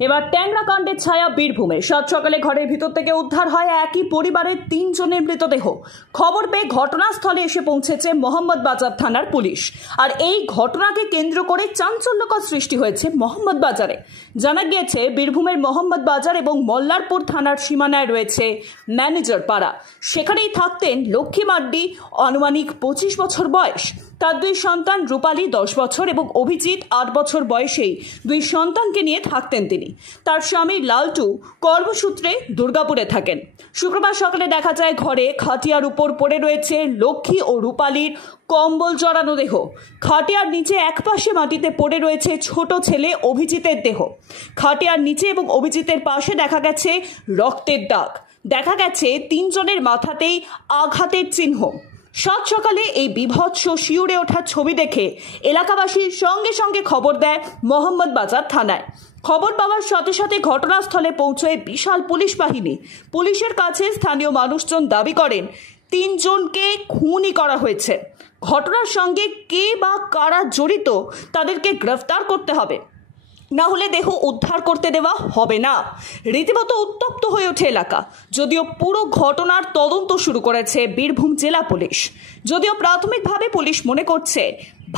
এবার ট্যাংরা কাণ্ডের ছায়া বীরভূমে। সাত সকালে ঘরের ভিতর থেকে উদ্ধার হয় একই পরিবারের 3 জনের মৃতদেহ। খবর পেয়ে ঘটনাস্থলে এসে পৌঁছেছে মোহাম্মদবাজার থানার পুলিশ। আর এই ঘটনাকে কেন্দ্র করে চাঞ্চল্যকর সৃষ্টি হয়েছে মোহাম্মদবাজারে। জানা গিয়েছে বীরভূমের মোহাম্মদবাজার এবং মল্লারপুর থানার সীমানায় রয়েছে ম্যানেজার পাড়া। সেখানেই থাকতেন লক্ষ্মী মাড্ডি, আনুমানিক 25 বছর বয়স। তার 2 সন্তান রূপালী 10 বছর এবং অভিজিৎ 8 বছর বয়সেই 2 সন্তানকে নিয়ে থাকতেন তিনি। তার স্বামী লালটু কর্মসূত্রে দুর্গাপুরে থাকেন। শুক্রবার সকালে দেখা যায় ঘরে খাটিয়ার উপর পড়ে রয়েছে লক্ষ্মী ও রূপালীর কম্বল জড়ানো দেহ। খাটিয়ার নিচে একপাশে মাটিতে পড়ে রয়েছে ছোট ছেলে অভিজিতের দেহ। খাটিয়ার নিচে এবং অভিজিতের পাশে দেখা গেছে রক্তের দাগ। দেখা গেছে 3 জনের মাথাতেই আঘাতের চিহ্ন। সাত সকালে এই বিভৎস শিউরে ওঠার ছবি দেখে এলাকাবাসী সঙ্গে সঙ্গে খবর দেয় মোহাম্মদবাজার থানায়। খবর পাওয়ার সাথে সাথে ঘটনাস্থলে পৌঁছয় বিশাল পুলিশ বাহিনী। পুলিশের কাছে স্থানীয় মানুষজন দাবি করেন 3 জনকে খুনই করা হয়েছে। ঘটনার সঙ্গে কে বা কারা জড়িত তাদেরকে গ্রেফতার করতে হবে, না হলে দেহ উদ্ধার করতে দেওয়া হবে না। রীতিমতো উত্তপ্ত হয়ে ওঠে এলাকা। যদিও পুরো ঘটনার তদন্ত শুরু করেছে বীরভূম জেলা পুলিশ। যদিও প্রাথমিকভাবে পুলিশ মনে করছে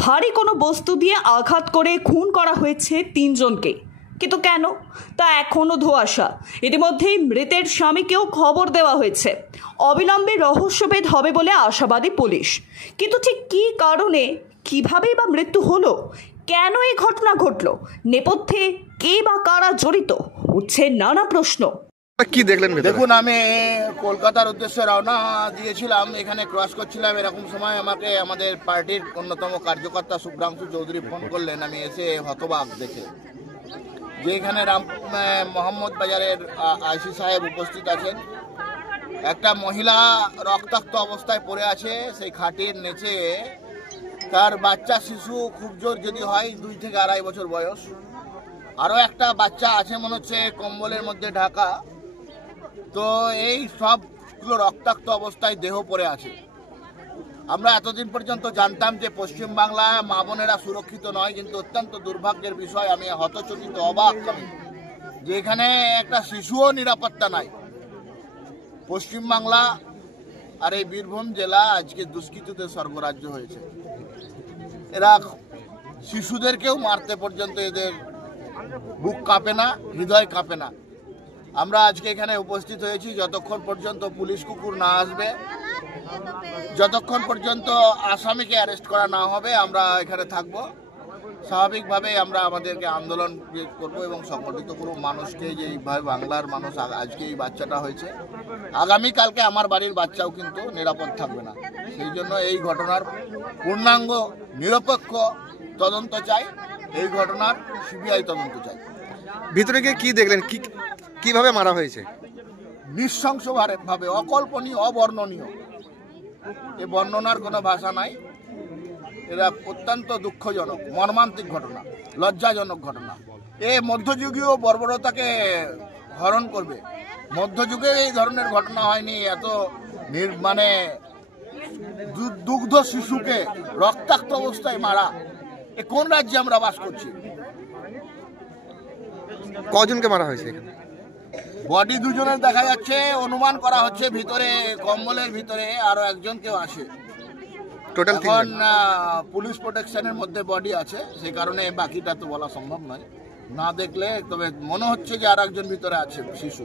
ভারী কোনো বস্তু দিয়ে আঘাত করে খুন করা হয়েছে 3 জনকে, কিন্তু কেন তা এখনও ধোঁয়াশা। ইতিমধ্যেই মৃতের স্বামীকেও খবর দেওয়া হয়েছে। অবিলম্বে রহস্যভেদ হবে বলে আশাবাদী পুলিশ। কিন্তু ঠিক কী কারণে, কিভাবেই বা মৃত্যু হলো, কেন এই ঘটনা ঘটলো, নেপথ্যে কে বা কারা জড়িত, উঠছে নানা প্রশ্ন। কি দেখলেন? দেখুন, আমি কলকাতার উদ্দেশ্যে রওনা দিয়েছিলাম। এখানে ক্রস করছিলাম, এরকম সময় আমাকে আমাদের পার্টির অন্যতম কার্যকর্তা শুভ্রাংশু চৌধুরী ফোন করলেন। আমি এসে হতবাক দেখে যে এখানে মোহাম্মদবাজারের আইসি সাহেব উপস্থিত আছেন। একটা মহিলা রক্তাক্ত অবস্থায় পড়ে আছে সেই খাটির নিচে। তার বাচ্চা শিশু খুব জোর যদি হয় 2 থেকে 2.5 বছর বয়স। আরও একটা বাচ্চা আছে মনে হচ্ছে কম্বলের মধ্যে ঢাকা। তো এই সবগুলো রক্তাক্ত অবস্থায় দেহ পড়ে আছে। আমরা এতদিন পর্যন্ত জানতাম যে পশ্চিমবাংলায় মা বোনেরা সুরক্ষিত নয়, কিন্তু অত্যন্ত দুর্ভাগ্যের বিষয়, আমি হতচকিত, অবাক আমি যে এখানে একটা শিশুও নিরাপত্তা নাই। পশ্চিমবাংলা আর এই বীরভূম জেলা আজকে দুষ্কৃতীদের স্বর্গরাজ্য হয়েছে। এরা শিশুদেরকেও মারতে পর্যন্ত এদের বুক কাঁপে না, হৃদয় কাঁপে না। আমরা আজকে এখানে উপস্থিত হয়েছি যতক্ষণ পর্যন্ত পুলিশ কুকুর না আসবে, যতক্ষণ পর্যন্ত আসামিকে অ্যারেস্ট করা না হবে আমরা এখানে থাকব। স্বাভাবিকভাবে আমরা আমাদেরকে আন্দোলন করব এবং সংগঠিত করব মানুষকে, যে এইভাবে বাংলার মানুষ আজকে এই বাচ্চাটা হয়েছে, আগামীকালকে আমার বাড়ির বাচ্চাও কিন্তু নিরাপদ থাকবে না। সেই জন্য এই ঘটনার পূর্ণাঙ্গ নিরপেক্ষ তদন্ত চাই, এই ঘটনার সিবিআই তদন্ত চাই। ভিতরে গিয়ে কি দেখলেন, কিভাবে মারা হয়েছে? নৃশংসভাবে, অকল্পনীয়, অবর্ণনীয়। এ বর্ণনার কোনো ভাষা নাই। এরা অত্যন্ত দুঃখজনক, মর্মান্তিক ঘটনা, লজ্জাজনক ঘটনা। এ মধ্যযুগীয় বর্বরতাকে হরণ করবে। মধ্যযুগে এই ধরনের ঘটনা হয়নি। এত মানে দুগ্ধ শিশুকে রক্তাক্ত অবস্থায় মারা, এ কোন রাজ্যে আমরা বাস করছি? কজনকে মারা হয়েছে এখানে? বডি 2 জনের দেখা যাচ্ছে, অনুমান করা হচ্ছে ভিতরে কম্বলের ভিতরে আরো একজন কেউ আসে। টোটাল এখন পুলিশ প্রোটেকশনের মধ্যে বডি আছে, সেই কারণে বাকিটা তো বলা সম্ভব নয় না দেখলে। তবে মনে হচ্ছে যে আর একজন ভিতরে আছে শিশু।